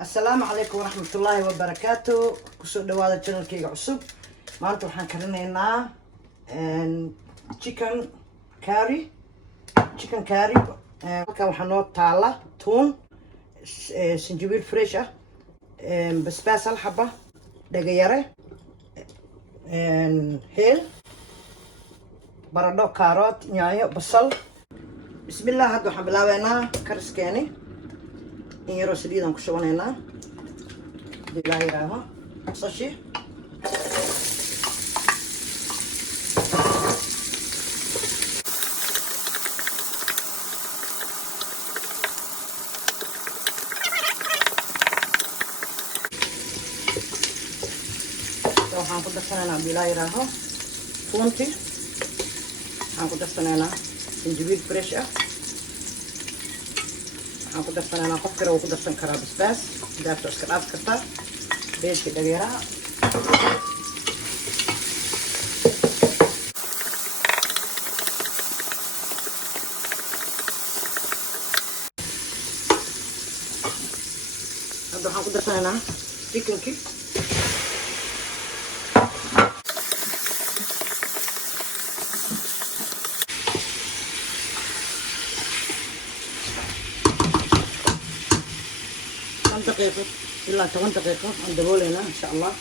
السلام عليكم ورحمة الله وبركاته. كسو دوادا channel كيغا عصب. مانتو waxaan karinaynaa chicken curry. halkan waxaa noo taala tuun, sinjibiil fresh ah, basbaas hal xaba, dhagayare, heel, baradho, kaarot, yaanyo, basal. Bismillah, hadda waxaan bilaabeynaa kariskeeni. in yaroo saliidaan ku shubanaynaa hadii ilaa yiraaho sashi waxaan ku darsanaynaa hadii ilaa yiraaho tuunti, waxaan ku darsanaynaa sinjibiil fresh ah, waxaan ku darsanaynaa qof kale uu ku darsan karaa basbaas, daabto iska dhaaf kartaa, beeshka dhageeraha, hadda waxaan ku darsanaynaa chickenkii, دقيقة إلا 8 دقيقة ندبولينا إن شاء الله.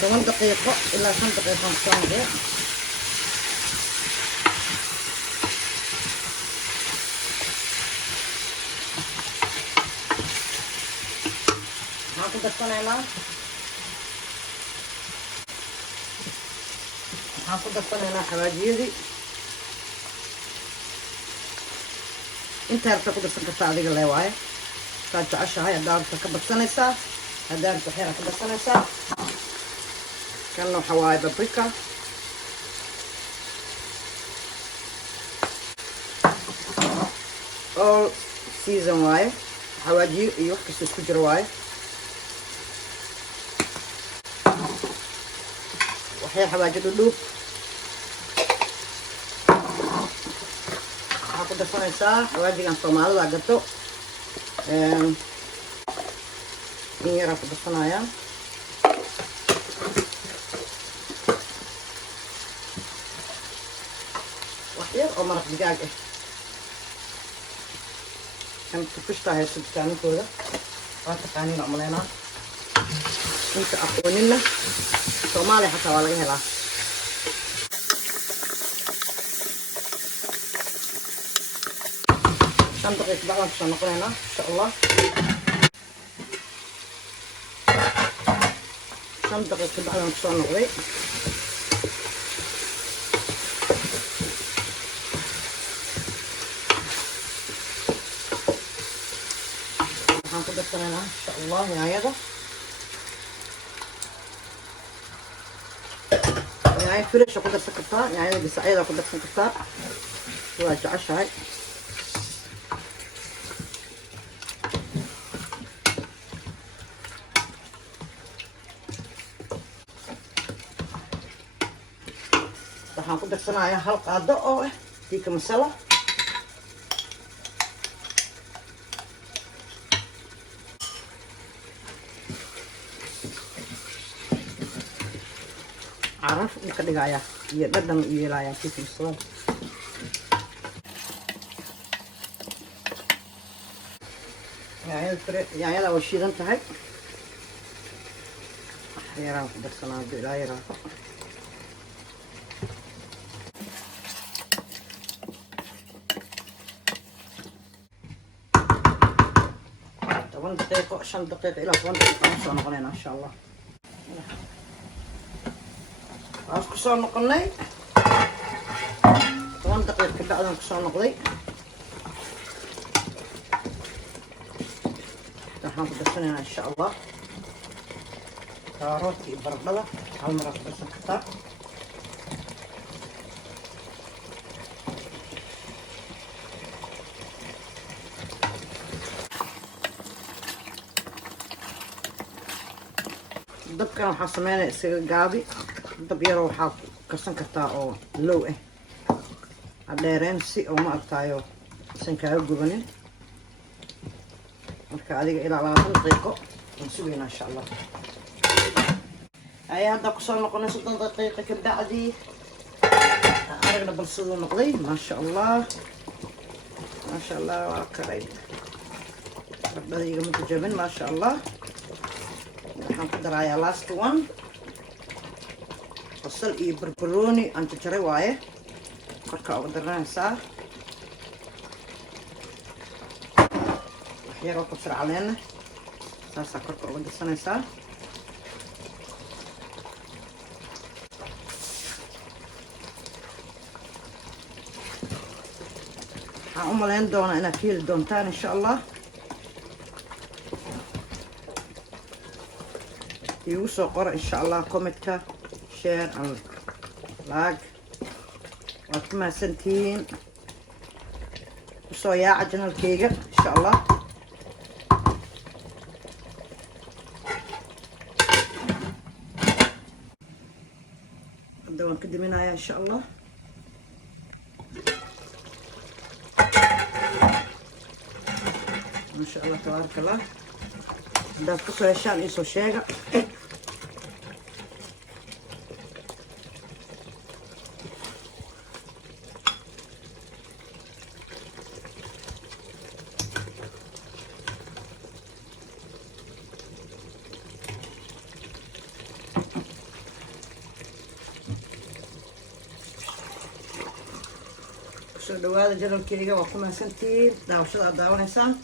ثمان دقيقة إلا 5 دقيقة نصنع. هاكو دفنينا. waxaan ku darsanaynaa xawaajiyadii intaa rabta ku darsan kartaa adiga lee waaye saad jeceshahay. haddaa rabta ka badsanaysaa, haddaa rabta waxyara ka darsanaysaa. kanna waxa waaye babrika, all season waaye, xawaajiyo iyo wax kasta isku jiro waaye. waxyar xawaajo dhudhuub waxaa ku darsanaysaa xawaajigan soomaalida gato, in yaraa ku darsanayaan. wax yar oo maraq digaag ah, kan tukushtaa hayso dukaankooda waa taqaaniin oo maleynaa. inta aqoonina Soomaaliya xataa waa laga helaa. shan daqiiqo bacdan kusoo noqonaynaa insha allah. 5 daqiiqo bacdan kusoo noqday. waxaan ku darsanaynaa insha allah yaanyada. yaanyo fresh ku darsan kartaa, yaanyada bisacyada ku darsan kartaa waa jeceshahay. waxaan ku darsanayaa hal qaado oo ah tikka masala, caraf uu ka dhigayaa iyo dhadhan u yeelayaa tikka masala. yaanyada waa shiidan tahay, yaraan ku darsanaa hadii ilaa yaraaho. دقيقة 5 دقائق إلى 10 دقيقة نصو نقلينا إن شاء الله. عارف كسر نقلني 10 دقائق بعد كسر نقلي. راح ناخذ السنة إن شاء الله. كاروت بربلة هالمرة بس كتر. dabkan waxaa sameynaya isaga gaabi, dab yar waxaa karsan kartaa oo low ah hadheereen si oo ma artaayo san kaaga gubanin marka adiga ilaa 20 daqiiqo aan sugaynaa insha Allah ayaa hadda kusoo noqonay 30 daqiiqo ka bacdi aragna bal sidoo noqday ma sha Allah waa karay badadiga mid jabin ma sha Allah waxaan ku darayaa last one basal iyo barbarooni aan jaray waaye marka ugu daranaysaa waxyaro ku sar caleena saasa korka ugu darsanaysaa waxaan u malayn doonaa inaad ka heli doontaan insha Allah igu soo qora insha Allah commentka share and like waad ku mahadsantihiin kusoo yaaca channelkayga insha Allah hadda waan ka diminayaa insha Allah ما شاء الله تبارك الله هذا كسر الشام يسوى شيء كسر دواد جرب كيجا وكم سنتين داوشة داون إنسان